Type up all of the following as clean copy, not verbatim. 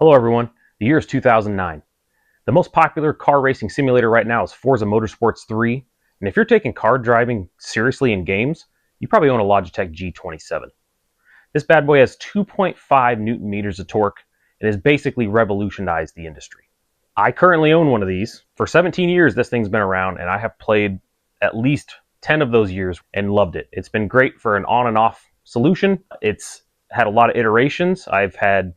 Hello everyone, the year is 2009. The most popular car racing simulator right now is Forza Motorsports 3, and if you're taking car driving seriously in games, you probably own a Logitech G27. This bad boy has 2.5 Newton meters of torque and has basically revolutionized the industry. I currently own one of these. For 17 years this thing's been around, and I have played at least 10 of those years and loved it. It's been great for an on and off solution. It's had a lot of iterations. I've had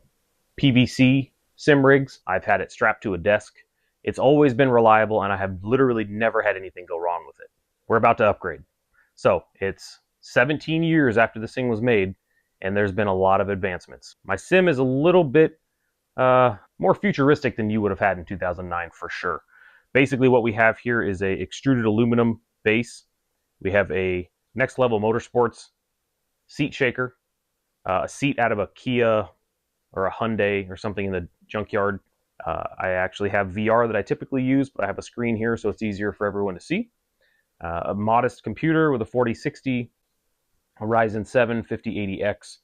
PVC sim rigs. I've had it strapped to a desk. It's always been reliable, and I have literally never had anything go wrong with it. We're about to upgrade. So it's 17 years after this thing was made, and there's been a lot of advancements. My sim is a little bit more futuristic than you would have had in 2009 for sure. Basically what we have here is a extruded aluminum base. We have a Next Level Motorsports seat shaker, a seat out of a Kia or a Hyundai or something in the junkyard. I actually have VR that I typically use, but I have a screen here so it's easier for everyone to see. A modest computer with a 4060, a Ryzen 7 5080X,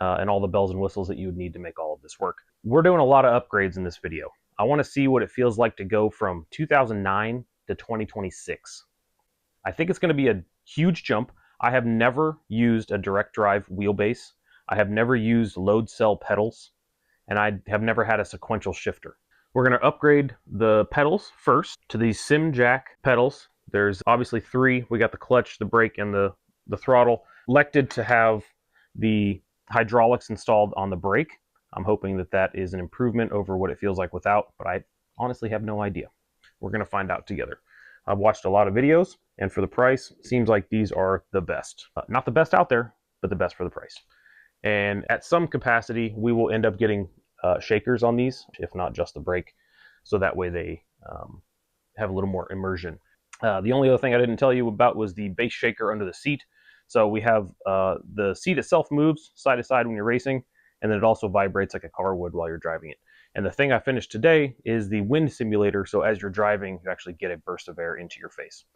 and all the bells and whistles that you would need to make all of this work. We're doing a lot of upgrades in this video. I want to see what it feels like to go from 2009 to 2026. I think it's going to be a huge jump. I have never used a direct drive wheelbase. I have never used load cell pedals, and I have never had a sequential shifter. We're going to upgrade the pedals first to these simjack pedals. There's obviously three. We got the clutch, the brake, and the throttle. Elected to have the hydraulics installed on the brake. I'm hoping that that is an improvement over what it feels like without, but I honestly have no idea. We're going to find out together. I've watched a lot of videos, and for the price, it seems like these are the best. Not the best out there, but the best for the price. And at some capacity, we will end up getting shakers on these, if not just the brake, so that way they have a little more immersion. The only other thing I didn't tell you about was the base shaker under the seat. So we have the seat itself moves side to side when you're racing, and then it also vibrates like a car would while you're driving it. And the thing I finished today is the wind simulator, so as you're driving, you actually get a burst of air into your face.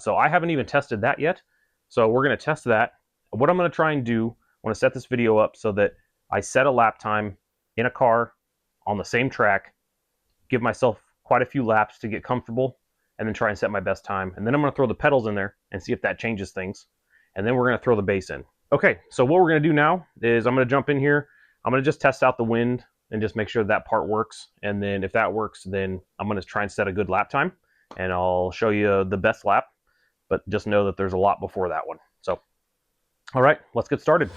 So I haven't even tested that yet, so we're going to test that. What I'm going to try and do, I want to set this video up so that I set a lap time in a car on the same track, give myself quite a few laps to get comfortable, and then try and set my best time. And then I'm going to throw the pedals in there and see if that changes things. And then we're going to throw the bass in. Okay, so what we're going to do now is I'm going to jump in here. I'm going to just test out the wind and just make sure that part works. And then if that works, then I'm going to try and set a good lap time. And I'll show you the best lap. But just know that there's a lot before that one. So, all right, let's get started.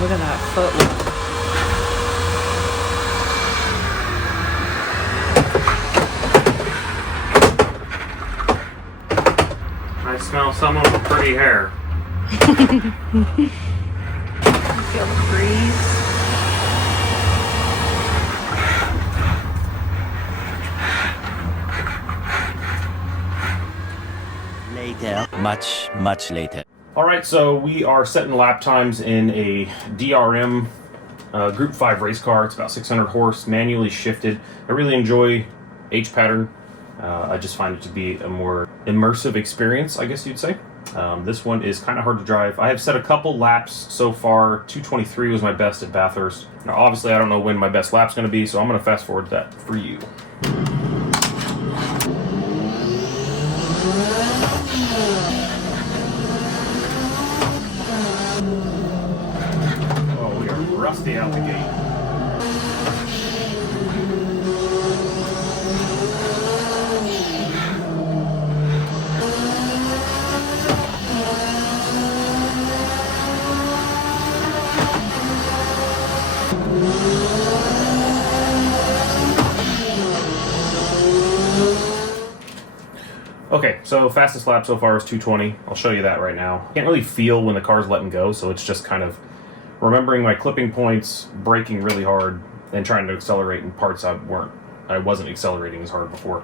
Look at that footwork. I smell someone with pretty hair. Feel the breeze. Later, much later. All right, so we are setting lap times in a DRM Group 5 race car. It's about 600 horse, manually shifted. I really enjoy H pattern. I just find it to be a more immersive experience, I guess you'd say. This one is kind of hard to drive. I have set a couple laps so far. 223 was my best at Bathurst. Now, obviously, I don't know when my best lap's going to be, so I'm going to fast forward that for you. Oh, we are rusty out the gate. Okay, so fastest lap so far is 220. I'll show you that right now. Can't really feel when the car's letting go, so it's just kind of remembering my clipping points, braking really hard, and trying to accelerate in parts I wasn't accelerating as hard before.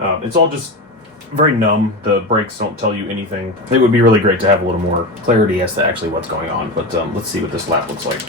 It's all just very numb. The brakes don't tell you anything. It would be really great to have a little more clarity as to actually what's going on, but let's see what this lap looks like.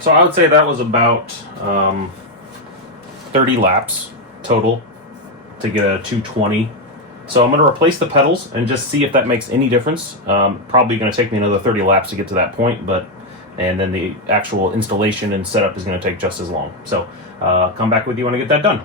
So I would say that was about 30 laps total to get a 220. So I'm going to replace the pedals and just see if that makes any difference. Probably going to take me another 30 laps to get to that point, and then the actual installation and setup is going to take just as long. So come back with you when I get that done.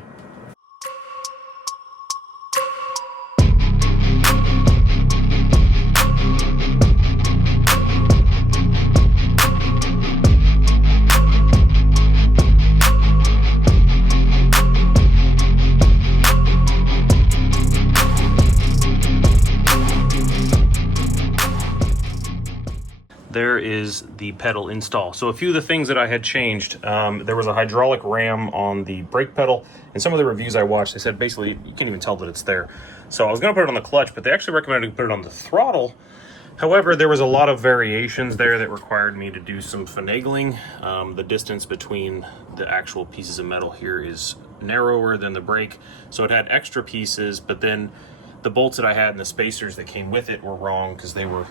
There is the pedal install. So a few of the things that I had changed, there was a hydraulic ram on the brake pedal, and some of the reviews I watched, they said basically you can't even tell that it's there. So I was gonna put it on the clutch, but they actually recommended to put it on the throttle. However, there was a lot of variations there that required me to do some finagling. The distance between the actual pieces of metal here is narrower than the brake, so it had extra pieces, but then the bolts that I had and the spacers that came with it were wrong because they were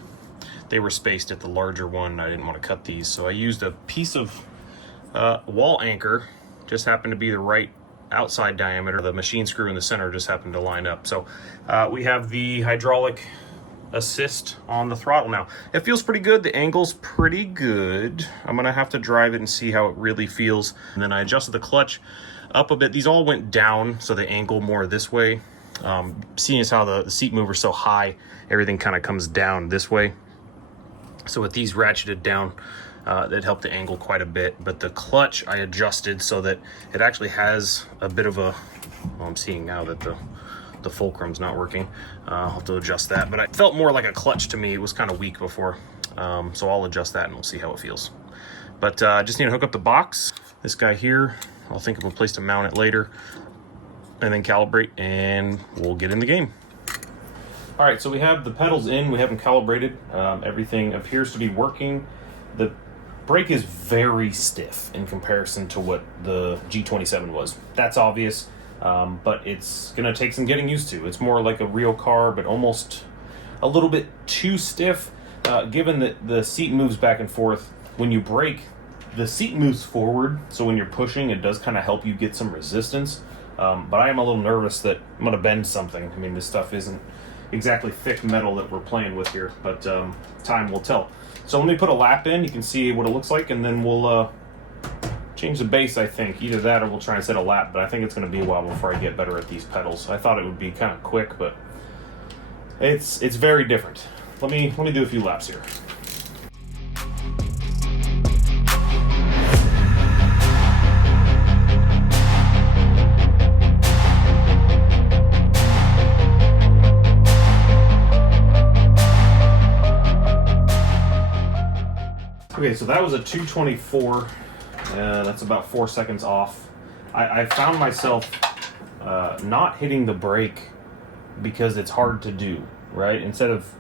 spaced at the larger one. I didn't want to cut these, so I used a piece of wall anchor, just happened to be the right outside diameter. The machine screw in the center just happened to line up. So we have the hydraulic assist on the throttle now. It feels pretty good. The angle's pretty good. I'm gonna have to drive it and see how it really feels. And then I adjusted the clutch up a bit. These all went down, so they angle more this way. Seeing as how the seat mover's so high, everything kind of comes down this way. So with these ratcheted down, that helped the angle quite a bit. But the clutch I adjusted so that it actually has a bit of a, well, I'm seeing now that the fulcrum's not working. I'll have to adjust that, but it felt more like a clutch to me. It was kind of weak before. So I'll adjust that and we'll see how it feels. But I just need to hook up the box. This guy here, I'll think of a place to mount it later, and then calibrate, and we'll get in the game. All right, so we have the pedals in, we have them calibrated. Everything appears to be working. The brake is very stiff in comparison to what the G27 was. That's obvious, but it's gonna take some getting used to. It's more like a real car, but almost a little bit too stiff. Given that the seat moves back and forth, when you brake, the seat moves forward, so when you're pushing, it does kind of help you get some resistance. But I am a little nervous that I'm going to bend something. I mean, this stuff isn't exactly thick metal that we're playing with here, but time will tell. So let me put a lap in. You can see what it looks like, and then we'll change the base, I think. Either that or we'll try and set a lap, but I think it's going to be a while before I get better at these pedals. I thought it would be kind of quick, but it's very different. Let me do a few laps here. Okay, so that was a 224. That's about 4 seconds off. I found myself not hitting the brake because it's hard to do, right? Instead of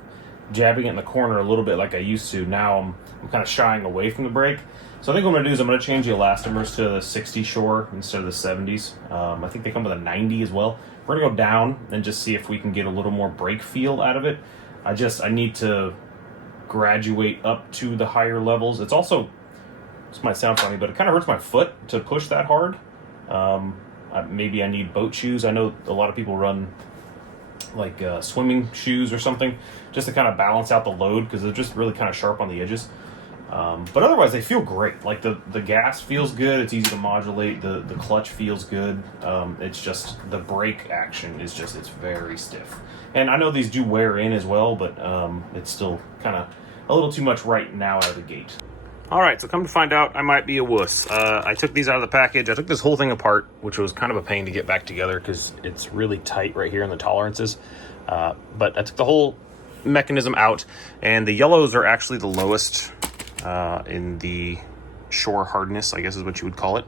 jabbing it in the corner a little bit like I used to, now I'm kind of shying away from the brake. So I think what I'm going to do is I'm going to change the elastomers to the 60 Shore instead of the 70s. I think they come with a 90 as well. We're going to go down and just see if we can get a little more brake feel out of it. I need to graduate up to the higher levels. It's also, this might sound funny, but it kind of hurts my foot to push that hard. Maybe I need boat shoes. I know a lot of people run like swimming shoes or something just to kind of balance out the load because they're just really kind of sharp on the edges. But otherwise they feel great. Like the gas feels good. It's easy to modulate. The clutch feels good. It's just the brake action is just, it's very stiff. And I know these do wear in as well, but it's still kind of a little too much right now out of the gate. All right, so come to find out, I might be a wuss. I took these out of the package. I took this whole thing apart, which was kind of a pain to get back together because it's really tight right here in the tolerances. But I took the whole mechanism out, and the yellows are actually the lowest in the Shore hardness, I guess is what you would call it,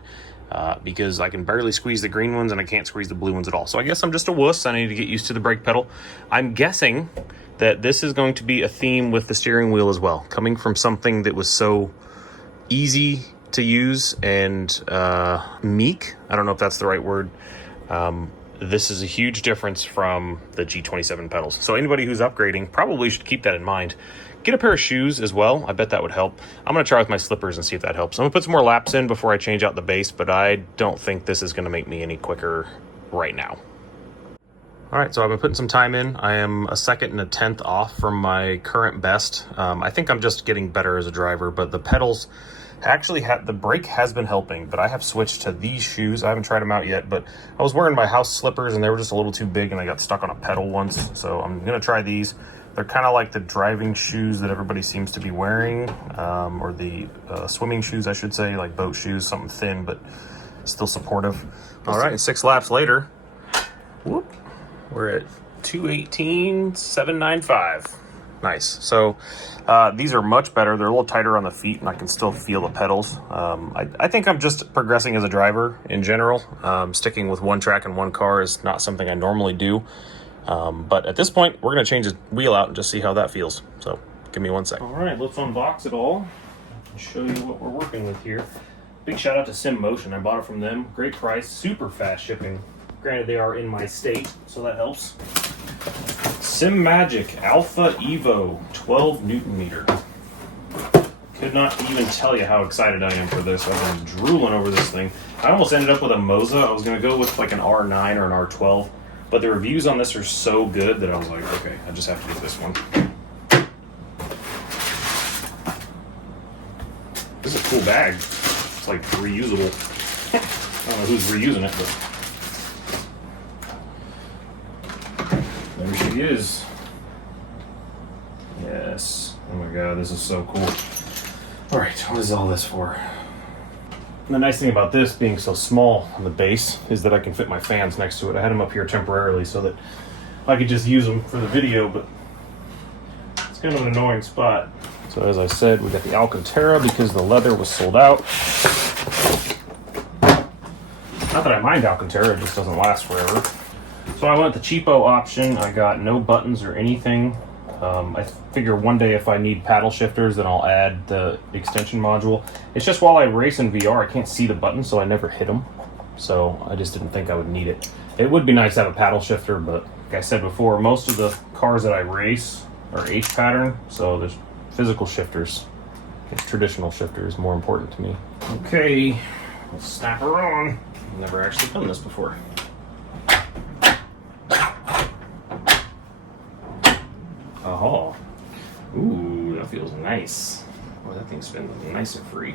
because I can barely squeeze the green ones and I can't squeeze the blue ones at all. So I guess I'm just a wuss. I need to get used to the brake pedal. I'm guessing that this is going to be a theme with the steering wheel as well, coming from something that was so easy to use and meek. I don't know if that's the right word. This is a huge difference from the G27 pedals. So anybody who's upgrading probably should keep that in mind. Get a pair of shoes as well. I bet that would help. I'm going to try with my slippers and see if that helps. I'm going to put some more laps in before I change out the base, but I don't think this is going to make me any quicker right now. All right, so I've been putting some time in. I am a second and a tenth off from my current best. I think I'm just getting better as a driver, but the pedals actually the brake has been helping, but I have switched to these shoes. I haven't tried them out yet, but I was wearing my house slippers and they were just a little too big and I got stuck on a pedal once. So I'm gonna try these. They're kind of like the driving shoes that everybody seems to be wearing, or the swimming shoes, I should say, like boat shoes, something thin, but still supportive. All right, 6 laps later, whoop, we're at 218.795. Nice. So these are much better. They're a little tighter on the feet and I can still feel the pedals. I think I'm just progressing as a driver in general. Sticking with one track and one car is not something I normally do. But at this point, we're going to change the wheel out and just see how that feels. So give me 1 second. All right, let's unbox it all and show you what we're working with here. Big shout out to SimMotion. I bought it from them. Great price, super fast shipping. Granted, they are in my state, so that helps. Simagic Alpha EVO 12 Newton meter. Could not even tell you how excited I am for this. I've been drooling over this thing. I almost ended up with a Moza. I was going to go with like an R9 or an R12, but the reviews on this are so good that I was like, okay, I just have to get this one. This is a cool bag. It's like reusable. I don't know who's reusing it, but there she is. Yes. Oh my god, this is so cool. Alright, what is all this for? The nice thing about this being so small on the base is that I can fit my fans next to it. I had them up here temporarily so that I could just use them for the video, but it's kind of an annoying spot. So as I said, we got the Alcantara because the leather was sold out. Not that I mind Alcantara, it just doesn't last forever. So I went the cheapo option. I got no buttons or anything. I figure one day if I need paddle shifters, then I'll add the extension module. It's just while I race in VR, I can't see the buttons, so I never hit them. So I just didn't think I would need it. It would be nice to have a paddle shifter, but like I said before, most of the cars that I race are H pattern, so there's physical shifters Traditional shifter is more important to me. Okay, let's snap her on. I've never actually done this before. Oh, ooh, that feels nice. Oh, that thing's been nice and free.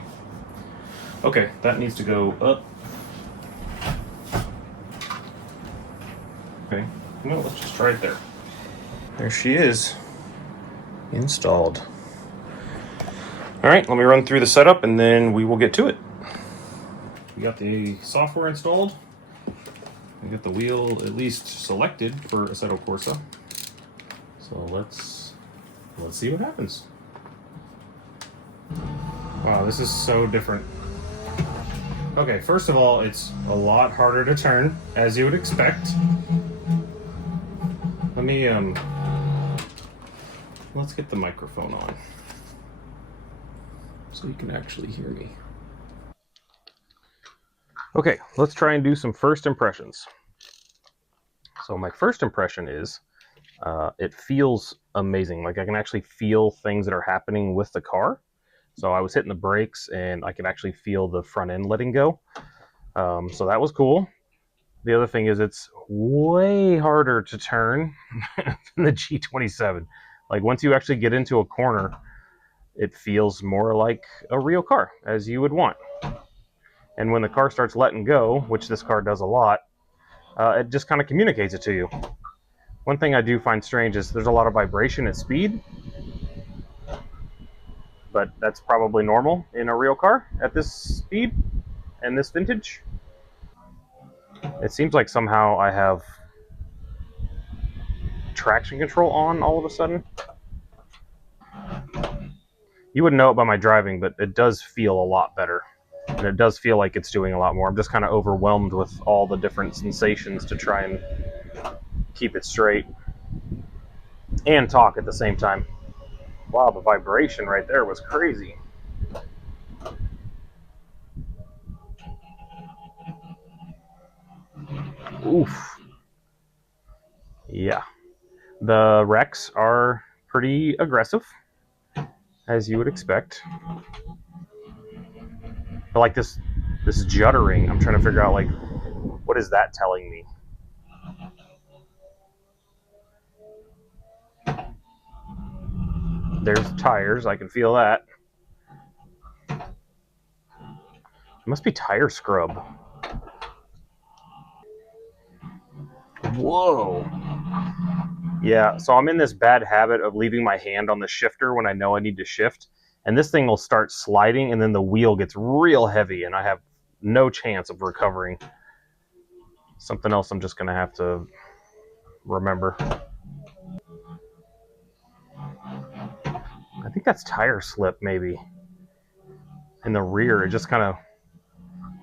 Okay, that needs to go up. Okay, well, let's just try it there. There she is, installed. All right, let me run through the setup and then we will get to it. We got the software installed. We got the wheel at least selected for Assetto Corsa. So let's see what happens. Wow, this is so different. Okay, first of all, it's a lot harder to turn, as you would expect. Let me let's get the microphone on so you can actually hear me. Okay, let's try and do some first impressions. So my first impression is it feels amazing. Like I can actually feel things that are happening with the car. So I was hitting the brakes and I could actually feel the front end letting go. So that was cool. The other thing is it's way harder to turn than the G27. Like once you actually get into a corner, it feels more like a real car, as you would want. And when the car starts letting go, which this car does a lot, it just kind of communicates it to you. One thing I do find strange is there's a lot of vibration at speed, but that's probably normal in a real car at this speed and this vintage. It seems like somehow I have traction control on all of a sudden. You wouldn't know it by my driving, but it does feel a lot better. And it does feel like it's doing a lot more. I'm just kind of overwhelmed with all the different sensations to try and keep it straight and talk at the same time. Wow, the vibration right there was crazy. Oof. Yeah. The wrecks are pretty aggressive, as you would expect. But like this juddering, I'm trying to figure out, like, what is that telling me? There's tires, I can feel that. It must be tire scrub. Whoa. Yeah, so I'm in this bad habit of leaving my hand on the shifter when I know I need to shift. And this thing will start sliding, and then the wheel gets real heavy, and I have no chance of recovering. Something else I'm just going to have to remember. I think that's tire slip, maybe. In the rear, it just kind of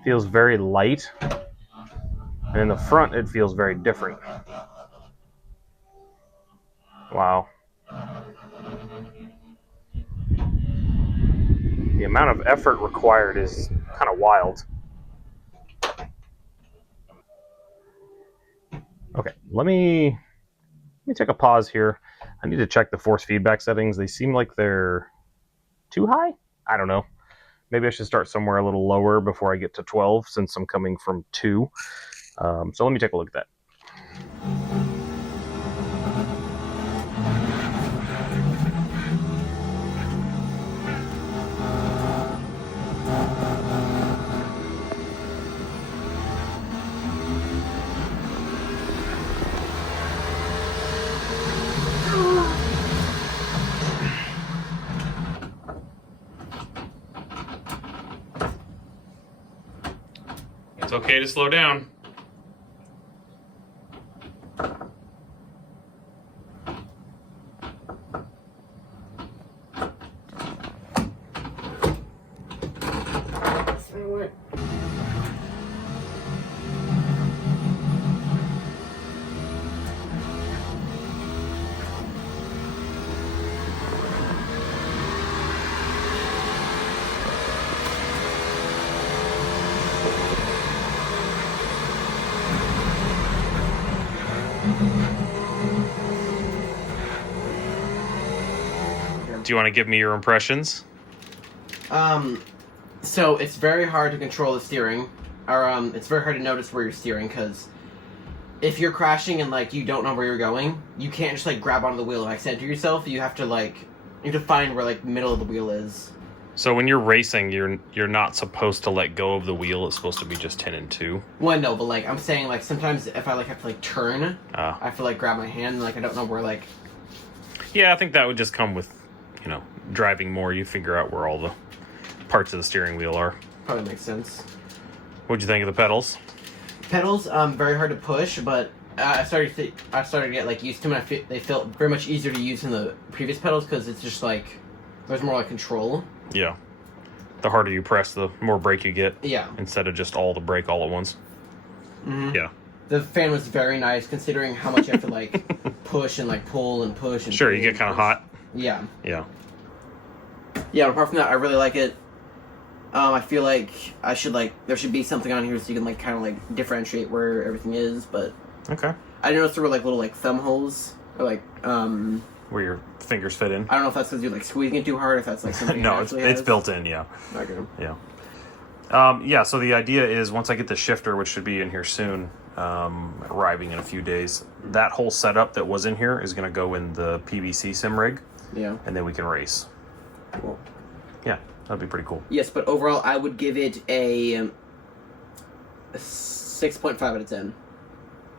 feels very light. And in the front, it feels very different. Wow. The amount of effort required is kind of wild. Okay, let me take a pause here. I need to check the force feedback settings. They seem like they're too high? I don't know. Maybe I should start somewhere a little lower before I get to 12 since I'm coming from 2. So let me take a look at that. It's okay to slow down. Do you want to give me your impressions? So it's very hard to control the steering, or it's very hard to notice where you're steering, because if you're crashing and like you don't know where you're going, you can't just like grab onto the wheel and like center yourself. You have to find where like the middle of the wheel is. So when you're racing, you're not supposed to let go of the wheel. It's supposed to be just 10 and 2. Well, no, but like I'm saying, like sometimes if I like have to like turn, I have to like grab my hand and like I don't know where like. Yeah, I think that would just come with, driving more. You figure out where all the parts of the steering wheel are. Probably makes sense. What'd you think of the pedals? Pedals, very hard to push, but I started to get like used to them. They felt very much easier to use than the previous pedals because it's just like there's more like control. Yeah. The harder you press, the more brake you get. Yeah. Instead of just all the brake all at once. Mm-hmm. Yeah. The fan was very nice considering how much you have to like push and like pull and push. And sure, you get kind of hot. Yeah. Yeah. Yeah, but apart from that, I really like it. I feel like there should be something on here so you can like kind of like differentiate where everything is, but okay. I noticed there were like little like thumb holes or like where your fingers fit in. I don't know if that's because you're like squeezing it too hard, if that's like something. No, it's built in. Yeah. Okay. Yeah. Yeah. So the idea is once I get the shifter, which should be in here soon, arriving in a few days, that whole setup that was in here is going to go in the PVC sim rig. Yeah. And then we can race. Cool. Yeah, that'd be pretty cool. Yes, but overall, I would give it a 6.5 out of 10.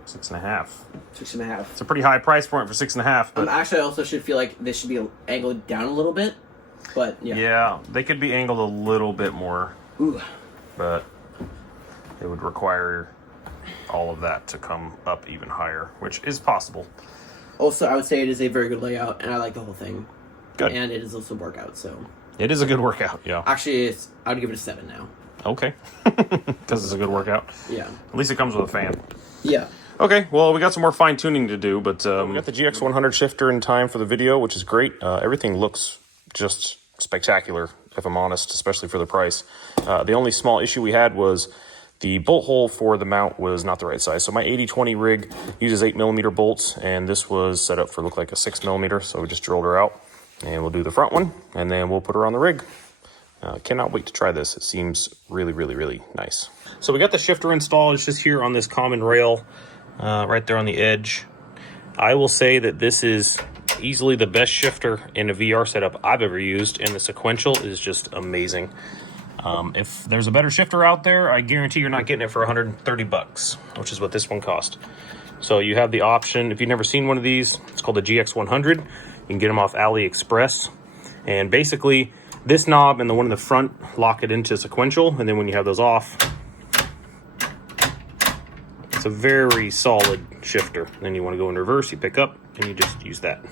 6.5. 6.5. It's a pretty high price point for 6.5. But actually, I also should feel like this should be angled down a little bit, but yeah. Yeah, they could be angled a little bit more. Ooh. But it would require all of that to come up even higher, which is possible. Also, I would say it is a very good layout, and I like the whole thing. Good. And it is also a workout, so. It is a good workout, yeah. Actually, I would give it a 7 now. Okay. Because it's a good workout. Yeah. At least it comes with a fan. Yeah. Okay, well, we got some more fine-tuning to do, but we got the GX100 shifter in time for the video, which is great. Everything looks just spectacular, if I'm honest, especially for the price. The only small issue we had was the bolt hole for the mount was not the right size. So my 80/20 rig uses 8mm bolts, and this was set up for look like a 6mm, so we just drilled her out. And we'll do the front one, and then we'll put her on the rig. Cannot wait to try this. It seems really, really, really nice. So we got the shifter installed. It's just here on this common rail, right there on the edge. I will say that this is easily the best shifter in a VR setup I've ever used, and the sequential is just amazing. If there's a better shifter out there, I guarantee you're not getting it for $130, which is what this one cost. So you have the option, if you've never seen one of these, it's called the GX100. You can get them off AliExpress. And basically, this knob and the one in the front lock it into sequential. And then when you have those off, it's a very solid shifter. Then you want to go in reverse, you pick up, and you just use that.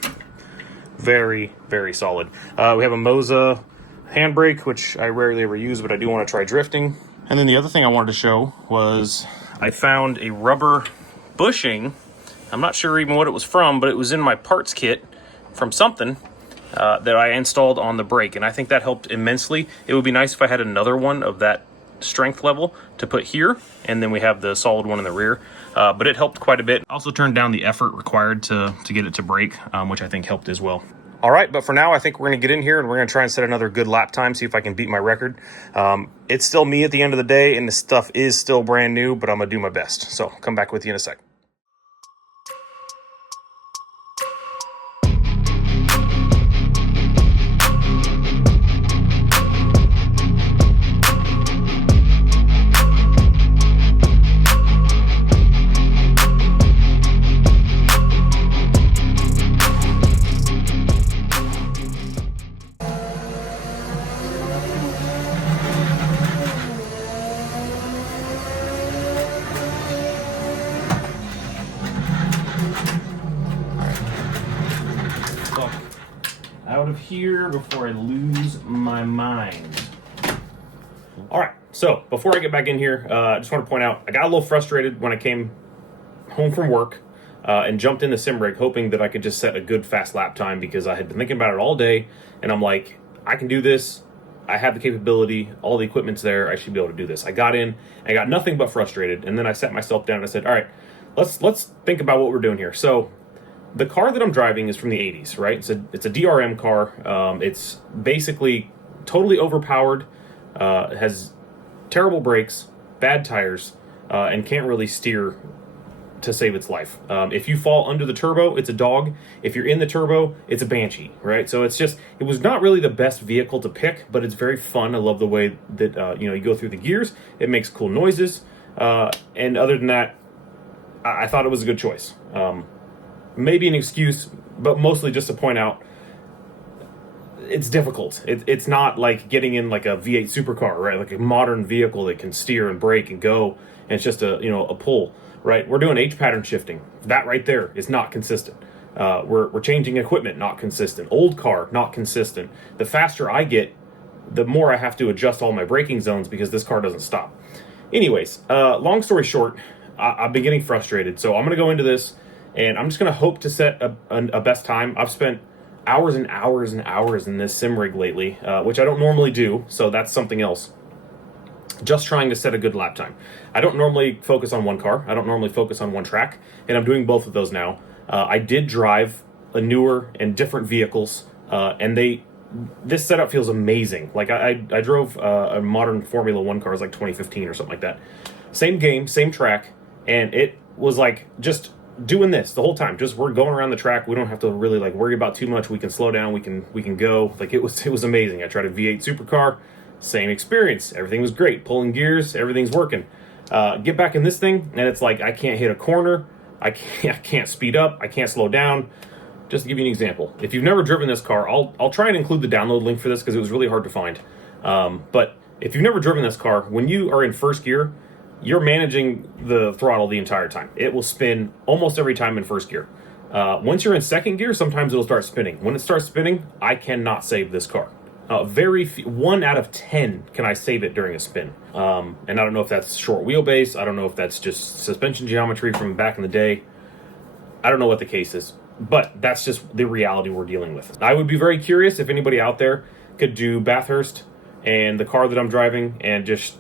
Very, very solid. We have a Moza handbrake, which I rarely ever use, but I do want to try drifting. And then the other thing I wanted to show was I found a rubber bushing. I'm not sure even what it was from, but it was in my parts kit from something that I installed on the brake, and I think that helped immensely. It would be nice if I had another one of that strength level to put here, and then we have the solid one in the rear, but it helped quite a bit. Also turned down the effort required to get it to brake, which I think helped as well. All right, but for now, I think we're going to get in here and we're going to try and set another good lap time, see if I can beat my record. It's still me at the end of the day, and the stuff is still brand new, but I'm going to do my best. So come back with you in a sec. Out of here before I lose my mind. All right, so before I get back in here, I just want to point out, I got a little frustrated when I came home from work and jumped in the sim rig hoping that I could just set a good fast lap time because I had been thinking about it all day, and I'm like, I can do this. I have the capability, all the equipment's there, I should be able to do this. I got in, I got nothing but frustrated, and then I sat myself down and I said, all right, let's think about what we're doing here. So the car that I'm driving is from the 80s, right? It's a DRM car. It's basically totally overpowered, has terrible brakes, bad tires, and can't really steer to save its life. If you fall under the turbo, it's a dog. If you're in the turbo, it's a banshee, right? So it was not really the best vehicle to pick, but it's very fun. I love the way that you go through the gears. It makes cool noises, and other than that, I thought it was a good choice. Maybe an excuse, but mostly just to point out it's difficult. It's not like getting in like a V8 supercar, right? Like a modern vehicle that can steer and brake and go, and it's just a pull. Right, we're doing H pattern shifting. That right there is not consistent. We're changing equipment, not consistent. Old car, not consistent. The faster I get, the more I have to adjust all my braking zones because this car doesn't stop. Anyways, long story short, I've been getting frustrated. So I'm going to go into this, and I'm just going to hope to set a best time. I've spent hours and hours and hours in this sim rig lately, which I don't normally do, so that's something else. Just trying to set a good lap time. I don't normally focus on one car. I don't normally focus on one track, and I'm doing both of those now. I did drive a newer and different vehicles, and this setup feels amazing. Like I drove a modern Formula One car, it was like 2015 or something like that. Same game, same track, and it was like just doing this the whole time. Just we're going around the track. We don't have to really like worry about too much. We can slow down. We can go. Like it was amazing. I tried a V8 supercar. Same experience. Everything was great. Pulling gears, everything's working. Get back in this thing, and it's like I can't hit a corner. I can't speed up. I can't slow down. Just to give you an example, if you've never driven this car, I'll try and include the download link for this because it was really hard to find. But if you've never driven this car, when you are in first gear, you're managing the throttle the entire time. It will spin almost every time in first gear. Once you're in second gear, sometimes it'll start spinning. When it starts spinning, I cannot save this car. 1 out of 10 can I save it during a spin. And I don't know if that's short wheelbase. I don't know if that's just suspension geometry from back in the day. I don't know what the case is, but that's just the reality we're dealing with. I would be very curious if anybody out there could do Bathurst and the car that I'm driving and just,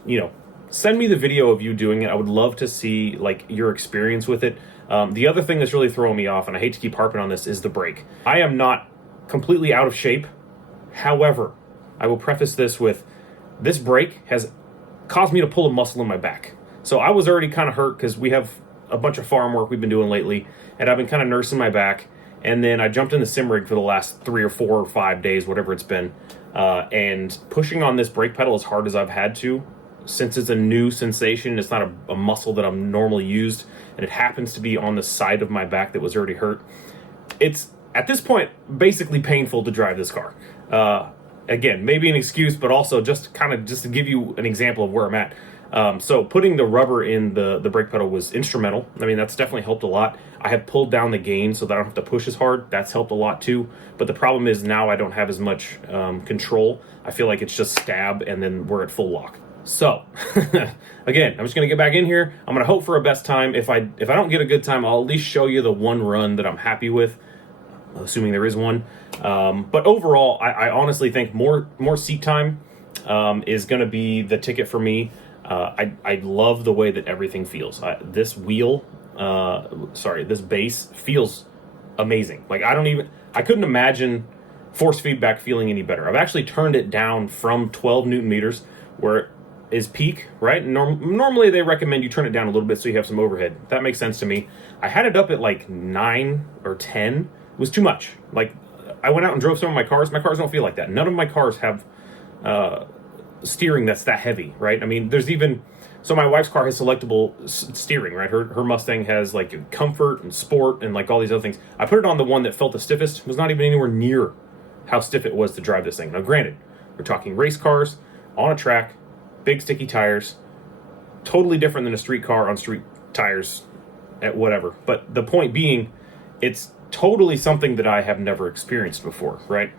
send me the video of you doing it. I would love to see like your experience with it. The other thing that's really throwing me off, and I hate to keep harping on this, is the brake. I am not completely out of shape. However, I will preface this with this brake has caused me to pull a muscle in my back. So I was already kind of hurt because we have a bunch of farm work we've been doing lately, and I've been kind of nursing my back. And then I jumped in the sim rig for the last 3 or 4 or 5 days, whatever it's been, and pushing on this brake pedal as hard as I've had to, since it's a new sensation, it's not a muscle that I'm normally used, and it happens to be on the side of my back that was already hurt. It's, at this point, basically painful to drive this car. Again, maybe an excuse, but also just to give you an example of where I'm at. So putting the rubber in the brake pedal was instrumental. I mean, that's definitely helped a lot. I have pulled down the gain so that I don't have to push as hard. That's helped a lot too. But the problem is now I don't have as much control. I feel like it's just stab and then we're at full lock. So, again, I'm just going to get back in here. I'm going to hope for a best time. If I don't get a good time, I'll at least show you the one run that I'm happy with, assuming there is one. But overall, I honestly think more seat time is going to be the ticket for me. I love the way that everything feels. This base feels amazing. Like I couldn't imagine force feedback feeling any better. I've actually turned it down from 12 Newton meters, where it is peak, right? Normally they recommend you turn it down a little bit so you have some overhead. That makes sense to me. I had it up at like 9 or 10. It was too much. Like, I went out and drove some of my cars. My cars don't feel like that. None of my cars have steering that's that heavy, right? I mean, so my wife's car has selectable steering, right? Her Mustang has like comfort and sport and like all these other things. I put it on the one that felt the stiffest. It was not even anywhere near how stiff it was to drive this thing. Now, granted, we're talking race cars on a track, big sticky tires, totally different than a street car on street tires at whatever. But the point being, it's totally something that I have never experienced before, right?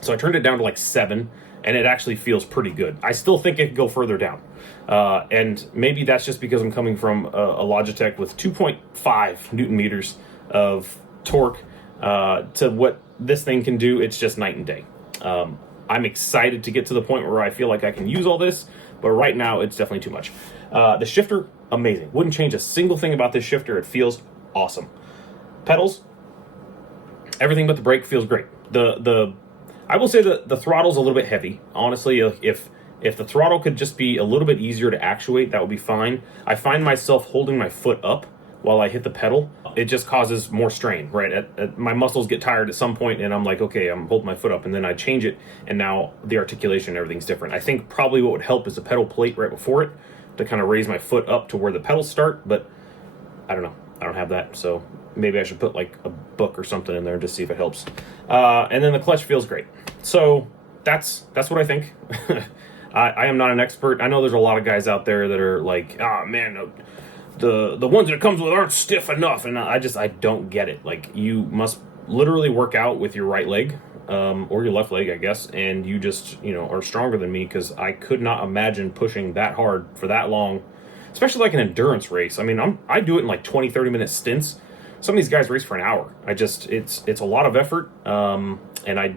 So I turned it down to like 7, and it actually feels pretty good. I still think it could go further down. And maybe that's just because I'm coming from a Logitech with 2.5 Newton meters of torque to what this thing can do. It's just night and day. I'm excited to get to the point where I feel like I can use all this, but right now it's definitely too much. The shifter, amazing. Wouldn't change a single thing about this shifter. It feels awesome. Pedals, everything but the brake feels great. I will say that the throttle's a little bit heavy. Honestly, if the throttle could just be a little bit easier to actuate, that would be fine. I find myself holding my foot up while I hit the pedal. It just causes more strain, right? My muscles get tired at some point, and I'm like, okay, I'm holding my foot up, and then I change it, and now the articulation and everything's different. I think probably what would help is a pedal plate right before it to kind of raise my foot up to where the pedals start, but I don't know. I don't have that, so maybe I should put like a book or something in there to see if it helps. And then the clutch feels great. So that's what I think. I am not an expert. I know there's a lot of guys out there that are like, oh man, the ones that it comes with aren't stiff enough, and I don't get it. Like, you must literally work out with your right leg, or your left leg, I guess, and you just, are stronger than me, because I could not imagine pushing that hard for that long, especially like an endurance race. I mean, I do it in like 20-30 minute stints. Some of these guys race for an hour. It's a lot of effort, and I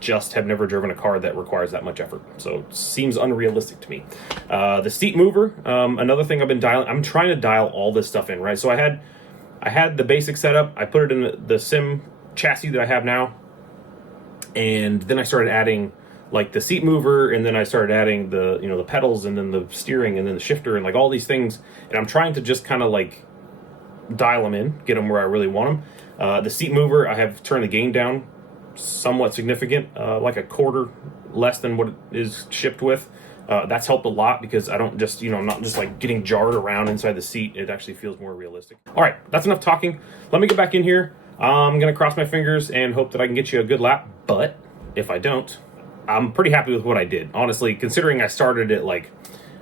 just have never driven a car that requires that much effort. So it seems unrealistic to me. The seat mover, another thing I've been dialing. I'm trying to dial all this stuff in, right? So I had the basic setup. I put it in the sim chassis that I have now, and then I started adding like the seat mover, and then I started adding the the pedals, and then the steering, and then the shifter, and like all these things. And I'm trying to just kind of like dial them in, get them where I really want them. The seat mover, I have turned the gain down somewhat significant, like a quarter less than what it is shipped with. That's helped a lot, because I don't just, I'm not just like getting jarred around inside the seat. It actually feels more realistic. All right, that's enough talking. Let me get back in here. I'm going to cross my fingers and hope that I can get you a good lap. But if I don't, I'm pretty happy with what I did. Honestly, considering I started at like,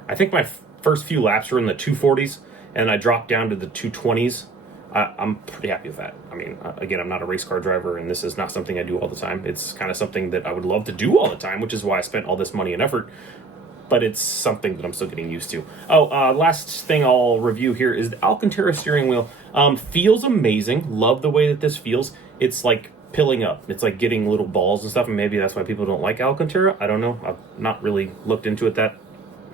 I think my first few laps were in the 240s, and I dropped down to the 220s. I'm pretty happy with that. I mean, again, I'm not a race car driver, and this is not something I do all the time. It's kind of something that I would love to do all the time, which is why I spent all this money and effort. But it's something that I'm still getting used to. Last thing I'll review here is the Alcantara steering wheel. Feels amazing. Love the way that this feels. It's like pilling up. It's like getting little balls and stuff, and maybe that's why people don't like Alcantara. I don't know. I've not really looked into it that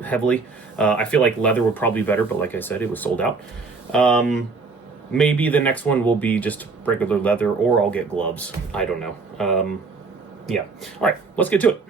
heavily. I feel like leather would probably be better, but like I said, it was sold out. Maybe the next one will be just regular leather, or I'll get gloves. I don't know. Yeah. All right, let's get to it.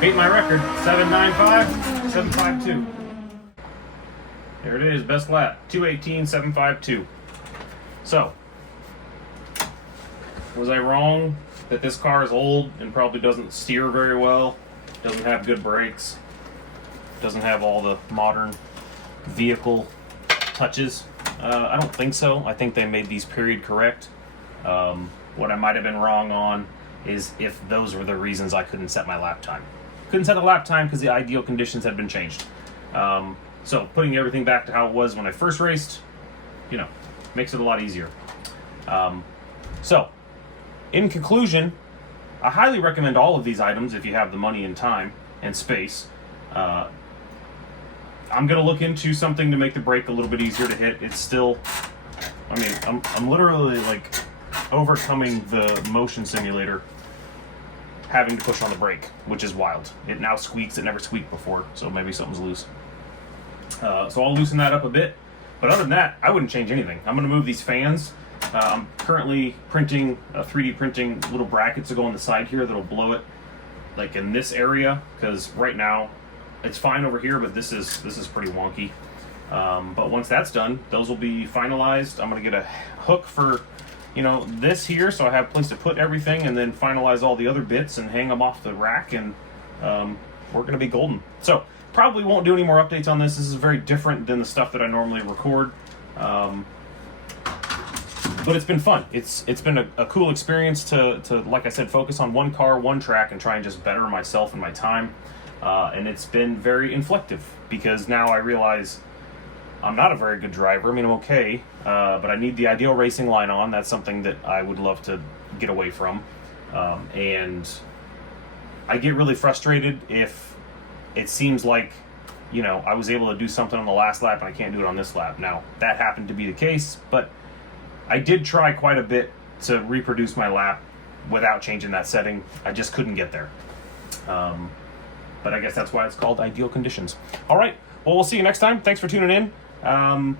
Beat my record, 795, 752. There it is, best lap, 2:18.752. So, was I wrong that this car is old and probably doesn't steer very well, doesn't have good brakes, doesn't have all the modern vehicle touches? I don't think so. I think they made these period correct. What I might have been wrong on is if those were the reasons I couldn't set my lap time. Couldn't set the lap time because the ideal conditions had been changed. So putting everything back to how it was when I first raced, you know, makes it a lot easier. So, in conclusion, I highly recommend all of these items if you have the money and time and space. I'm going to look into something to make the brake a little bit easier to hit. It's still, I mean, I'm literally like overcoming the motion simulator having to push on the brake, which is wild. It now squeaks. It never squeaked before, so maybe something's loose. So I'll loosen that up a bit. But other than that, I wouldn't change anything. I'm going to move these fans. I'm currently printing, 3D printing little brackets to go on the side here that'll blow it like in this area, because right now it's fine over here, but this is pretty wonky. But once that's done, those will be finalized. I'm going to get a hook for, you know, this here, so I have a place to put everything, and then finalize all the other bits and hang them off the rack, and we're going to be golden. So probably won't do any more updates on this. This is very different than the stuff that I normally record. But it's been fun. It's been a cool experience to, like I said, focus on one car, one track, and try and just better myself and my time. And it's been very inflective, because now I realize I'm not a very good driver. I mean, I'm okay, but I need the ideal racing line on. That's something that I would love to get away from. And I get really frustrated if it seems like, you know, I was able to do something on the last lap and I can't do it on this lap. Now, that happened to be the case, but I did try quite a bit to reproduce my lap without changing that setting. I just couldn't get there. But I guess that's why it's called ideal conditions. All right, well, we'll see you next time. Thanks for tuning in.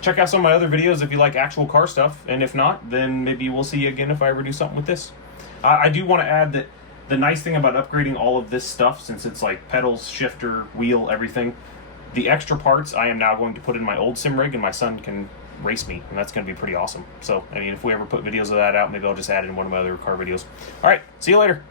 Check out some of my other videos if you like actual car stuff, and if not, then maybe we'll see you again if I ever do something with this. I do want to add that the nice thing about upgrading all of this stuff, since it's like pedals, shifter, wheel, everything, the extra parts I am now going to put in my old sim rig, and my son can race me, and that's going to be pretty awesome. So, I mean, if we ever put videos of that out, maybe I'll just add it in one of my other car videos. All right, see you later.